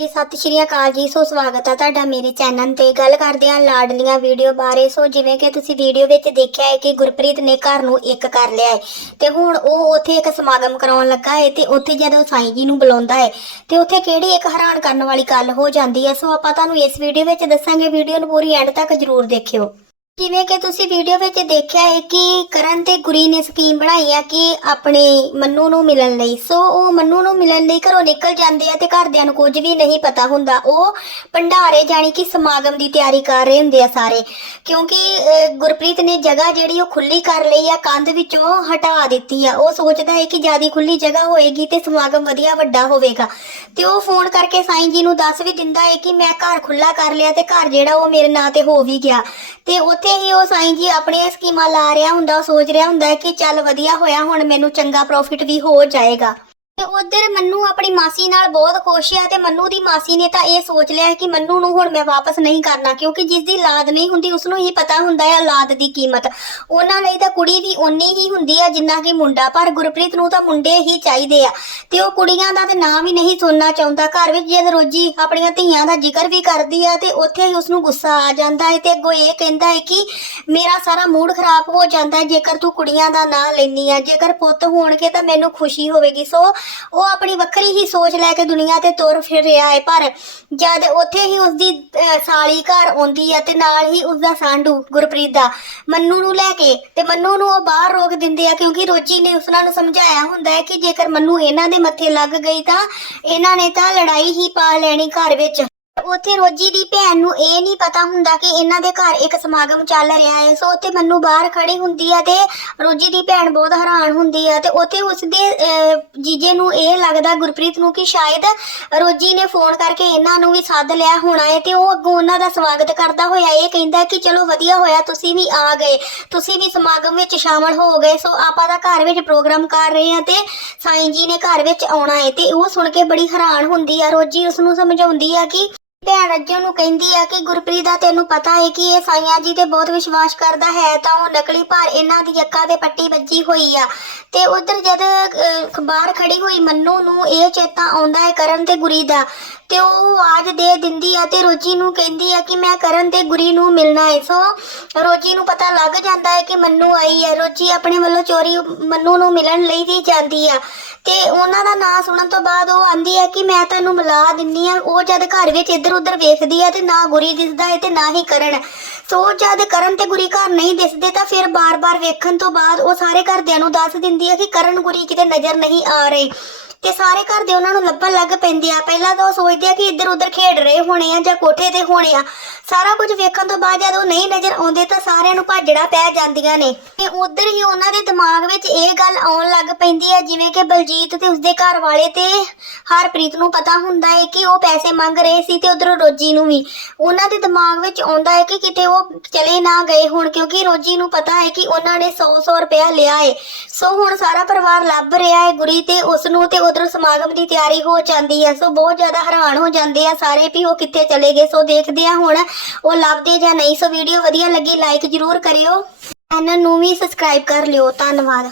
ਜੀ, ਸਤਿ ਸ਼੍ਰੀ ਅਕਾਲ ਜੀ। ਸੋ ਸਵਾਗਤ ਹੈ ਤੁਹਾਡਾ ਮੇਰੇ ਚੈਨਲ ਤੇ। ਗੱਲ ਕਰਦੇ ਹਾਂ ਲਾਡਲੀਆਂ ਵੀਡੀਓ ਬਾਰੇ। ਸੋ ਜਿਵੇਂ ਕਿ ਤੁਸੀਂ ਵੀਡੀਓ ਵਿੱਚ ਦੇਖਿਆ ਹੈ ਕਿ ਗੁਰਪ੍ਰੀਤ ਨੇ ਘਰ ਨੂੰ ਇੱਕ ਕਰ ਲਿਆ ਹੈ। ਤੇ ਹੁਣ ਉਹ ਉੱਥੇ ਇੱਕ ਸਮਾਗਮ ਕਰਾਉਣ ਲੱਗਾ ਹੈ ਤੇ ਉੱਥੇ ਜਦੋਂ ਸਾਈਂ ਜੀ ਨੂੰ ਬੁਲਾਉਂਦਾ ਹੈ ਤੇ ਉੱਥੇ ਕਿਹੜੀ ਇੱਕ ਹੈਰਾਨ ਕਰਨ ਵਾਲੀ ਗੱਲ ਹੋ ਜਾਂਦੀ ਹੈ। ਸੋ ਆਪਾਂ ਤੁਹਾਨੂੰ ਇਸ ਵੀਡੀਓ ਵਿੱਚ ਦੱਸਾਂਗੇ। ਵੀਡੀਓ ਨੂੰ ਪੂਰੀ ਐਂਡ ਤੱਕ ਜ਼ਰੂਰ ਦੇਖਿਓ। ਜਿਵੇਂ ਕਿ ਤੁਸੀਂ ਵੀਡੀਓ ਵਿੱਚ ਦੇਖਿਆ ਹੈ ਕਿ ਕਰਨ ਤੇ ਗੁਰੀ ਨੇ ਸਕੀਮ ਬਣਾਈ ਆ ਕਿ ਆਪਣੇ ਮੰਨੂ ਨੂੰ ਮਿਲਣ ਲਈ। ਸੋ ਉਹ ਮੰਨੂ ਨੂੰ ਮਿਲਣ ਲਈ ਘਰੋਂ ਨਿਕਲ ਜਾਂਦੇ ਆ ਤੇ ਘਰਦਿਆਂ ਨੂੰ ਕੁਝ ਵੀ ਨਹੀਂ ਪਤਾ ਹੁੰਦਾ। ਉਹ ਭੰਡਾਰੇ ਜਾਣੀ ਕਿ ਸਮਾਗਮ ਦੀ ਤਿਆਰੀ ਕਰ ਰਹੇ ਹੁੰਦੇ ਆ ਸਾਰੇ। ਕਿਉਂਕਿ ਅਹ, ਗੁਰਪ੍ਰੀਤ ਨੇ ਜਗ੍ਹਾ ਜਿਹੜੀ ਉਹ ਖੁੱਲੀ ਕਰ ਲਈ ਆ ਕੰਧ ਵਿੱਚੋਂ ਹਟਾ ਦਿੱਤੀ ਆ। ਉਹ ਸੋਚਦਾ ਹੈ ਕਿ ਜ਼ਿਆਦਾ ਖੁੱਲੀ ਜਗ੍ਹਾ ਹੋਏਗੀ ਤੇ ਸਮਾਗਮ ਵਧੀਆ ਵੱਡਾ ਹੋਵੇਗਾ। ਤੇ ਉਹ ਫੋਨ ਕਰਕੇ ਸਾਈਂ ਜੀ ਨੂੰ ਦੱਸ ਵੀ ਦਿੰਦਾ ਹੈ ਕਿ ਮੈਂ ਘਰ ਖੁੱਲਾ ਕਰ ਲਿਆ ਤੇ ਘਰ ਜਿਹੜਾ ਉਹ ਮੇਰੇ ਨਾਂ ਤੇ ਹੋ ਵੀ ਗਿਆ। ਤੇ ਉੱਥੇ ਹੀ ਉਹ ਸਾਈਂ ਜੀ ਆਪਣੀਆਂ ਸਕੀਮਾਂ ਲਾ ਰਿਹਾ ਹੁੰਦਾ, ਉਹ ਸੋਚ ਰਿਹਾ ਹੁੰਦਾ ਕਿ ਚੱਲ ਵਧੀਆ ਹੋਇਆ, ਹੁਣ ਮੈਨੂੰ ਚੰਗਾ ਪ੍ਰੋਫਿਟ ਵੀ ਹੋ ਜਾਏਗਾ। ਤੇ ਉਧਰ ਮੰਨੂ ਆਪਣੀ ਮਾਸੀ ਨਾਲ ਬਹੁਤ ਖੁਸ਼ ਆ ਤੇ ਮੰਨੂ ਦੀ ਮਾਸੀ ਨੇ ਤਾਂ ਇਹ ਸੋਚ ਲਿਆ ਹੈ ਕਿ ਮੰਨੂ ਨੂੰ ਹੁਣ ਮੈਂ ਵਾਪਸ ਨਹੀਂ ਕਰਨਾ, ਕਿਉਂਕਿ ਜਿਸ ਦੀ ਲਾਦ ਨਹੀਂ ਹੁੰਦੀ ਉਸ ਨੂੰ ਹੀ ਪਤਾ ਹੁੰਦਾ ਹੈ ਲਾਦ ਦੀ ਕੀਮਤ। ਉਹਨਾਂ ਲਈ ਤਾਂ ਕੁੜੀ ਵੀ ਓਨੀ ਹੀ ਹੁੰਦੀ ਆ ਜਿੰਨਾ ਕਿ ਮੁੰਡਾ, ਪਰ ਗੁਰਪ੍ਰੀਤ ਨੂੰ ਤਾਂ ਮੁੰਡੇ ਹੀ ਚਾਹੀਦੇ ਆ। ਤੇ ਉਹ ਕੁੜੀਆਂ ਦਾ ਤੇ ਨਾਂ ਵੀ ਨਹੀਂ ਸੁਣਨਾ ਚਾਹੁੰਦਾ। ਘਰ ਵਿੱਚ ਜਦ ਰੋਜੀ ਆਪਣੀਆਂ ਧੀਆਂ ਦਾ ਜ਼ਿਕਰ ਵੀ ਕਰਦੀ ਆ ਤੇ ਉੱਥੇ ਹੀ ਉਸ ਨੂੰ ਗੁੱਸਾ ਆ ਜਾਂਦਾ ਹੈ ਤੇ ਅੱਗੋਂ ਇਹ ਕਹਿੰਦਾ ਹੈ ਕਿ ਮੇਰਾ ਸਾਰਾ ਮੂਡ ਖਰਾਬ ਹੋ ਜਾਂਦਾ ਜੇਕਰ ਤੂੰ ਕੁੜੀਆਂ ਦਾ ਨਾਂ ਲੈਨੀ ਆ। ਜੇਕਰ ਪੁੱਤ ਹੋਣਗੇ ਤਾਂ ਮੈਨੂੰ ਖੁਸ਼ੀ ਹੋਵੇਗੀ। ਸੋ ਉਹ ਆਪਣੀ ਵੱਖਰੀ ਹੀ ਸੋਚ ਲੈ ਕੇ ਦੁਨੀਆ ਤੇ ਤੁਰ ਫਿਰ ਰਿਹਾ ਹੈ ਪਰ ਜਦ ਉੱਥੇ ਹੀ ਉਸਦੀ ਅਹ, ਸਾਲੀ ਘਰ ਆਉਂਦੀ ਹੈ ਤੇ ਨਾਲ ਹੀ ਉਸਦਾ ਸਾਂਢੂ ਗੁਰਪ੍ਰੀਤ ਦਾ ਮੰਨੂ ਨੂੰ ਲੈ ਕੇ ਤੇ ਮੰਨੂ ਨੂੰ ਉਹ ਬਾਹਰ ਰੋਕ ਦਿੰਦੇ ਆ ਕਿਉਂਕਿ ਰੋਜੀ ਨੇ ਉਸਨਾਂ ਨੂੰ ਸਮਝਾਇਆ ਹੁੰਦਾ ਹੈ ਕਿ ਜੇਕਰ ਮੰਨੂ ਇਹਨਾਂ ਦੇ ਮੱਥੇ ਲੱਗ ਗਈ ਤਾਂ ਇਹਨਾਂ ਨੇ ਤਾਂ ਲੜਾਈ ਹੀ ਪਾ ਲੈਣੀ ਘਰ ਵਿੱਚ। ਉੱਥੇ ਰੋਜੀ ਦੀ ਭੈਣ ਨੂੰ ਇਹ ਨਹੀਂ ਪਤਾ ਹੁੰਦਾ ਕਿ ਇਹਨਾਂ ਦੇ ਘਰ ਇੱਕ ਸਮਾਗਮ ਚੱਲ ਰਿਹਾ ਹੈ। ਸੋ ਉੱਥੇ ਮੰਨੂ ਬਾਹਰ ਖੜੀ ਹੁੰਦੀ ਆ ਤੇ ਰੋਜੀ ਦੀ ਭੈਣ ਬਹੁਤ ਹੈਰਾਨ ਹੁੰਦੀ ਆ ਤੇ ਉੱਥੇ ਉਸਦੇ ਜੀਜੇ ਨੂੰ ਇਹ ਲੱਗਦਾ ਗੁਰਪ੍ਰੀਤ ਨੂੰ ਕਿ ਸ਼ਾਇਦ ਰੋਜੀ ਨੇ ਫੋਨ ਕਰਕੇ ਇਹਨਾਂ ਨੂੰ ਵੀ ਸੱਦ ਲਿਆ ਹੋਣਾ ਹੈ ਤੇ ਉਹ ਅੱਗੋਂ ਉਹਨਾਂ ਦਾ ਸਵਾਗਤ ਕਰਦਾ ਹੋਇਆ ਇਹ ਕਹਿੰਦਾ ਕਿ ਚਲੋ ਵਧੀਆ ਹੋਇਆ, ਤੁਸੀਂ ਵੀ ਆ ਗਏ। ਤੁਸੀਂ ਵੀ ਸਮਾਗਮ ਵਿੱਚ ਸ਼ਾਮਲ ਹੋ ਗਏ। ਸੋ ਆਪਾਂ ਦਾ ਘਰ ਵਿੱਚ ਪ੍ਰੋਗਰਾਮ ਕਰ ਰਹੇ ਹਾਂ ਤੇ ਸਾਈਂ ਜੀ ਨੇ ਘਰ ਵਿੱਚ ਆਉਣਾ ਹੈ ਤੇ ਉਹ ਸੁਣ ਕੇ ਬੜੀ ਹੈਰਾਨ ਹੁੰਦੀ ਆ। ਰੋਜੀ ਉਸ ਨੂੰ ਸਮਝਾਉਂਦੀ ਆ ਕਿ ਭੈਣ ਅੱਜੋ ਨੂੰ ਕਹਿੰਦੀ ਆ ਕਿ ਗੁਰਪ੍ਰੀਤ ਦਾ ਤੈਨੂੰ ਪਤਾ ਹੈ ਕਿ ਇਹ ਸਾਈਆਂ ਜੀ ਤੇ ਬਹੁਤ ਵਿਸ਼ਵਾਸ ਕਰਦਾ ਹੈ ਤਾਂ ਉਹ ਨਕਲੀ ਪਰ ਇਹਨਾਂ ਦੀ ਅੱਖਾਂ ਤੇ ਪੱਟੀ ਵੱਜੀ ਹੋਈ ਆ। ਤੇ ਉਧਰ ਜਦ ਅਹ, ਬਾਹਰ ਖੜੀ ਹੋਈ ਮੰਨੂ ਨੂੰ ਇਹ ਚੇਤਾ ਆਉਂਦਾ ਹੈ ਕਰਨ ਤੇ ਗੁਰੀ ਦਾ। ਤੇ ਉਹ ਆਵਾਜ਼ ਦੇ ਦਿੰਦੀ ਆ ਤੇ ਰੋਜੀ ਨੂੰ ਕਹਿੰਦੀ ਆ ਕਿ ਮੈਂ ਕਰਨ ਤੇ ਗੁਰੀ ਨੂੰ ਮਿਲਣਾ ਹੈ। ਸੋ ਰੋਜੀ ਨੂੰ ਪਤਾ ਲੱਗ ਜਾਂਦਾ ਹੈ ਕਿ ਮੰਨੂ ਆਈ ਹੈ। ਰੋਜੀ ਆਪਣੇ ਵੱਲੋਂ ਚੋਰੀ ਮੰਨੂ ਨੂੰ ਮਿਲਣ ਲਈ ਵੀ ਜਾਂਦੀ ਆ। ਤੇ ਉਹਨਾਂ ਦਾ ਨਾਂ ਸੁਣਨ ਤੋਂ ਬਾਅਦ ਉਹ ਆਂਦੀ ਹੈ ਕਿ ਮੈਂ ਤੁਹਾਨੂੰ ਮਿਲਾ ਦਿੰਨੀ ਆ। ਉਹ ਜਦ ਘਰ ਵਿੱਚ ਇੱਧਰ ਉੱਧਰ ਵੇਖਦੀ ਆ ਤੇ ਨਾ ਗੁਰੀ ਦਿਸਦਾ ਹੈ ਤੇ ਨਾ ਹੀ ਕਰਨ। ਸੋ ਜਦ ਕਰਨ ਤੇ ਗੁਰੀ ਘਰ ਨਹੀਂ ਦਿਸਦੇ ਤਾਂ ਫਿਰ ਬਾਰ-ਬਾਰ ਵੇਖਣ ਤੋਂ ਬਾਅਦ ਉਹ ਸਾਰੇ ਘਰਦਿਆਂ ਨੂੰ ਦੱਸ ਦਿੰਦੀ ਹੈ ਕਿ ਕਰਨ, ਗੁਰੀ ਕਿਤੇ ਨਜ਼ਰ ਨਹੀਂ ਆ ਰਹੀ। ਤੇ ਸਾਰੇ ਘਰ ਦੇ ਉਹਨਾਂ ਨੂੰ ਲੱਭਣ ਲੱਗ ਪੈਂਦੇ ਆ। ਪਹਿਲਾਂ ਤਾਂ ਉਹ ਸੋਚਦੇ ਆ ਕਿ ਇੱਧਰ ਉੱਧਰ ਖੇਡ ਰਹੇ ਹੋਣੇ ਆ ਜਾਂ ਕੋਠੇ ਤੇ ਹੋਣੇ ਆ। ਸਾਰਾ ਕੁਝ ਵੇਖਣ ਤੋਂ ਬਾਅਦ ਜਦ ਉਹ ਨਹੀਂ ਨਜ਼ਰ ਆਉਂਦੇ ਤਾਂ ਸਾਰਿਆਂ ਨੂੰ ਭਾਜੜਾ ਪੈ ਜਾਂਦੀਆਂ ਨੇ। ਤੇ ਉਧਰ ਹੀ ਉਹਨਾਂ ਦੇ ਦਿਮਾਗ ਵਿੱਚ ਇਹ ਗੱਲ ਆਉਣ ਲੱਗ ਪੈਂਦੀ ਹੈ ਜਿਵੇਂ ਕਿ ਬਲਜੀਤ ਤੇ ਉਸਦੇ ਘਰ ਵਾਲੇ ਤੇ ਹਰਪ੍ਰੀਤ ਨੂੰ ਪਤਾ ਹੁੰਦਾ ਹੈ ਕਿ ਉਹ ਪੈਸੇ ਮੰਗ ਰਹੇ ਸੀ ਤੇ ਉਧਰ ਰੋਜੀ ਨੂੰ ਵੀ। ਉਹਨਾਂ ਦੇ ਦਿਮਾਗ ਵਿੱਚ ਆਉਂਦਾ ਹੈ ਕਿ ਕਿਤੇ ਉਹ ਚਲੇ ਨਾ ਗਏ ਹੁਣ, ਕਿਉਂਕਿ ਰੋਜੀ ਨੂੰ ਪਤਾ ਹੈ ਕਿ ਉਹਨਾਂ ਨੇ 100-100 ਰੁਪਇਆ ਲਿਆ ਹੈ। ਸੋ ਹੁਣ ਸਾਰਾ ਪਰਿਵਾਰ ਲੱਭ ਰਿਹਾ ਹੈ ਗੁਰੀ ਤੇ ਉਸ ਨੂੰ ਤੇ ਉਧਰ ਸਮਾਗਮ ਦੀ ਤਿਆਰੀ ਹੋ ਜਾਂਦੀ ਹੈ ਸੋ ਬਹੁਤ ਜ਼ਿਆਦਾ ਹੈਰਾਨ ਹੋ ਜਾਂਦੇ ਆ ਸਾਰੇ ਵੀ ਉਹ ਕਿੱਥੇ ਚਲੇ ਗਏ, ਸੋ ਦੇਖਦੇ ਆ ਹੁਣ ਉਹ ਲੱਭਦੇ ਜਾਂ ਨਹੀਂ, ਸੋ ਵੀਡੀਓ ਵਧੀਆ ਲੱਗੀ ਲਾਈਕ ਜ਼ਰੂਰ ਕਰਿਓ। ਚੈਨਲ ਨੂੰ ਵੀ ਸਬਸਕ੍ਰਾਈਬ ਕਰ ਲਿਓ, ਧੰਨਵਾਦ।